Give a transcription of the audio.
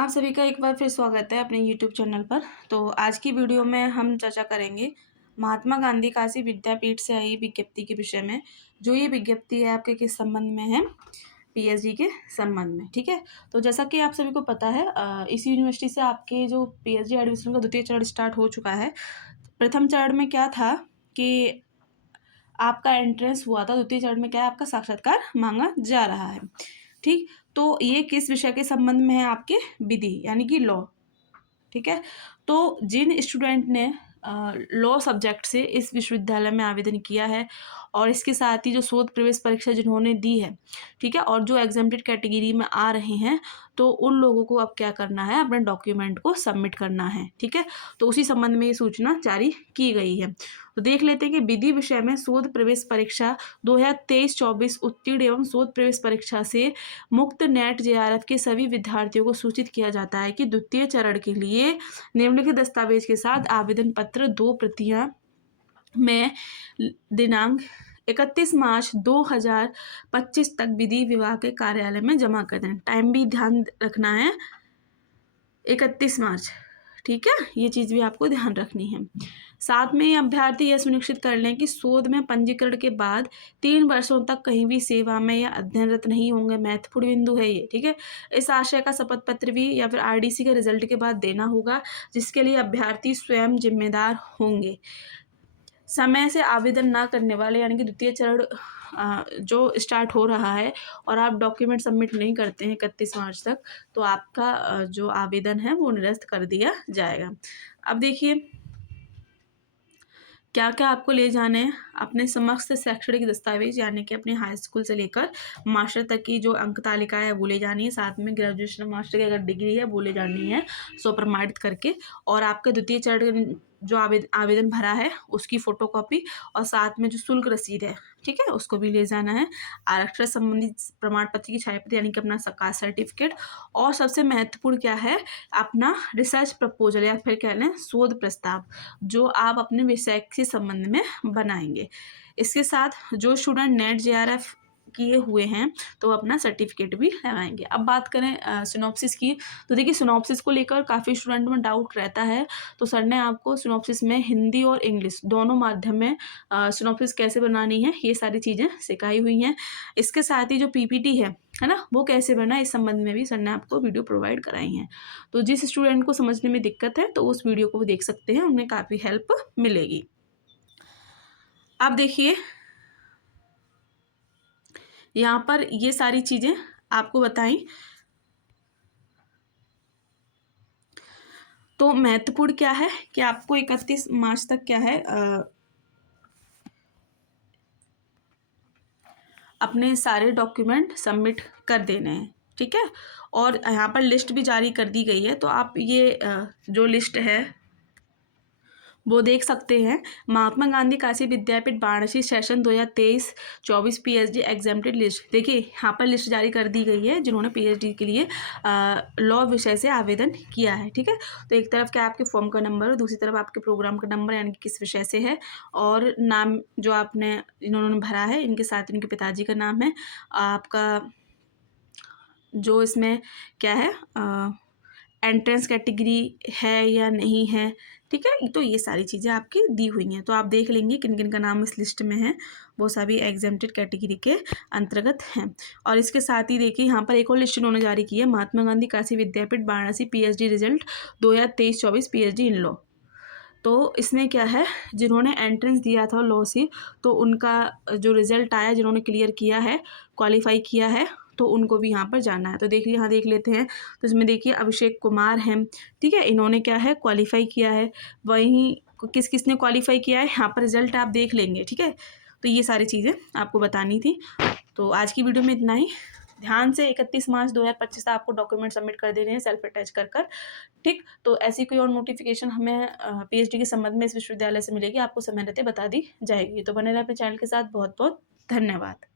आप सभी का एक बार फिर स्वागत है अपने यूट्यूब चैनल पर। तो आज की वीडियो में हम चर्चा करेंगे महात्मा गांधी काशी विद्यापीठ से आई विज्ञप्ति के विषय में। जो ये विज्ञप्ति है आपके किस संबंध में है? पीएचडी के संबंध में, ठीक है। तो जैसा कि आप सभी को पता है इस यूनिवर्सिटी से आपके जो पीएचडी एडमिशन का द्वितीय चरण स्टार्ट हो चुका है। प्रथम चरण में क्या था कि आपका एंट्रेंस हुआ था, द्वितीय चरण में क्या है आपका साक्षात्कार मांगा जा रहा है, ठीक। तो ये किस विषय के संबंध में है? आपके विधि यानी कि लॉ, ठीक है। तो जिन स्टूडेंट ने लॉ सब्जेक्ट से इस विश्वविद्यालय में आवेदन किया है और इसके साथ ही जो शोध प्रवेश परीक्षा जिन्होंने दी है, ठीक है, और जो एग्जाम्प्टेड कैटेगरी में आ रहे हैं, तो उन लोगों को अब क्या करना है? अपने डॉक्यूमेंट को सबमिट करना है, ठीक है। तो उसी संबंध में ये सूचना जारी की गई है। तो देख लेते हैं कि विधि विषय में शोध प्रवेश परीक्षा 2023-24 उत्तीर्ण एवं शोध प्रवेश परीक्षा से मुक्त नेट जेआरएफ के सभी विद्यार्थियों को सूचित किया जाता है कि द्वितीय चरण के लिए निम्नलिखित दस्तावेज के साथ आवेदन पत्र 2 प्रतियां में दिनांक 31 मार्च 2025 तक विधि विभाग के कार्यालय में जमा कर दें। टाइम भी ध्यान रखना है, 31 मार्च, ठीक है। ये चीज़ भी आपको ध्यान रखनी है। साथ में अभ्यर्थी यह सुनिश्चित कर लें कि शोध में पंजीकरण के बाद 3 वर्षों तक कहीं भी सेवा में या अध्ययनरत नहीं होंगे। महत्वपूर्ण बिंदु है ये, ठीक है। इस आशय का शपथ पत्र भी या फिर आरडीसी के रिजल्ट के बाद देना होगा, जिसके लिए अभ्यर्थी स्वयं जिम्मेदार होंगे। समय से आवेदन ना करने वाले यानी कि द्वितीय चरण जो स्टार्ट हो रहा है और आप डॉक्यूमेंट सबमिट नहीं करते हैं 31 मार्च तक, तो आपका जो आवेदन है वो निरस्त कर दिया जाएगा। अब देखिए क्या क्या आपको ले जाने हैं। अपने समस्त शैक्षणिक दस्तावेज यानी कि अपने हाई स्कूल से लेकर मास्टर तक की जो अंक तालिका है वो ले जानी है। साथ में ग्रेजुएशन मास्टर की अगर डिग्री है वो ले जानी है, सो प्रमाणित करके। और आपके द्वितीय चरण जो आवेदन भरा है उसकी फ़ोटोकॉपी और साथ में जो शुल्क रसीद है, ठीक है, उसको भी ले जाना है। आरक्षण संबंधी प्रमाण पत्र की छायाप्रति यानी कि अपना कास्ट सर्टिफिकेट। और सबसे महत्वपूर्ण क्या है? अपना रिसर्च प्रपोजल या फिर कह लें शोध प्रस्ताव, जो आप अपने विषय के संबंध में बनाएंगे। इसके साथ जो स्टूडेंट नेट जेआरएफ किए हुए हैं तो अपना सर्टिफिकेट भी लगाएंगे। अब बात करें सिनॉप्सिस की, तो देखिए सिनॉप्सिस को लेकर काफ़ी स्टूडेंट में डाउट रहता है। तो सर ने आपको सिनॉप्सिस में हिंदी और इंग्लिश दोनों माध्यम में सिनॉप्सिस कैसे बनानी है ये सारी चीज़ें सिखाई हुई हैं। इसके साथ ही जो पीपीटी है ना, वो कैसे बना इस संबंध में भी सर ने आपको वीडियो प्रोवाइड कराई हैं। तो जिस स्टूडेंट को समझने में दिक्कत है तो उस वीडियो को देख सकते हैं, उन्हें काफ़ी हेल्प मिलेगी। अब देखिए यहाँ पर ये सारी चीज़ें आपको बताई। तो महत्वपूर्ण क्या है कि आपको 31 मार्च तक क्या है अपने सारे डॉक्यूमेंट सबमिट कर देने हैं, ठीक है। और यहाँ पर लिस्ट भी जारी कर दी गई है, तो आप ये जो लिस्ट है वो देख सकते हैं। Mahatma Gandhi Kashi Vidyapeeth Varanasi session 2023-24 PhD exempted list. देखिए यहाँ पर लिस्ट जारी कर दी गई है जिन्होंने पीएचडी के लिए लॉ विषय से आवेदन किया है, ठीक है। तो एक तरफ क्या आपके फॉर्म का नंबर और दूसरी तरफ आपके प्रोग्राम का नंबर यानी कि किस विषय से है, और नाम जो आपने इन्होंने भरा है इनके साथ इनके पिताजी का नाम है, आपका जो इसमें क्या है एंट्रेंस कैटेगरी है या नहीं है, ठीक है। तो ये सारी चीज़ें आपकी दी हुई हैं, तो आप देख लेंगे किन किन का नाम इस लिस्ट में है। वो सभी एग्जेम्प्टेड कैटेगरी के अंतर्गत हैं। और इसके साथ ही देखिए यहाँ पर एक और लिस्ट उन्होंने जारी की है, Mahatma Gandhi Kashi Vidyapeeth Varanasi PhD result 2023-24 PhD in law. तो इसमें क्या है, जिन्होंने एंट्रेंस दिया था लॉ से, तो उनका जो रिजल्ट आया, जिन्होंने क्लियर किया है, क्वालिफाई किया है, तो उनको भी यहाँ पर जाना है। तो देखिए यहाँ देख लेते हैं। तो इसमें देखिए अभिषेक कुमार हैं, ठीक है, इन्होंने क्या है क्वालिफाई किया है। वहीं किस किसने क्वालिफाई किया है यहाँ पर रिजल्ट आप देख लेंगे, ठीक है। तो ये सारी चीज़ें आपको बतानी थी। तो आज की वीडियो में इतना ही। ध्यान से 31 मार्च 2025 तक आपको डॉक्यूमेंट सबमिट कर देने हैं सेल्फ अटैच कर कर, ठीक। तो ऐसी कोई और नोटिफिकेशन हमें पीएचडी के संबंध में इस विश्वविद्यालय से मिलेगी, आपको समय रहते बता दी जाएगी। तो बने रहे अपने चैनल के साथ। बहुत बहुत धन्यवाद।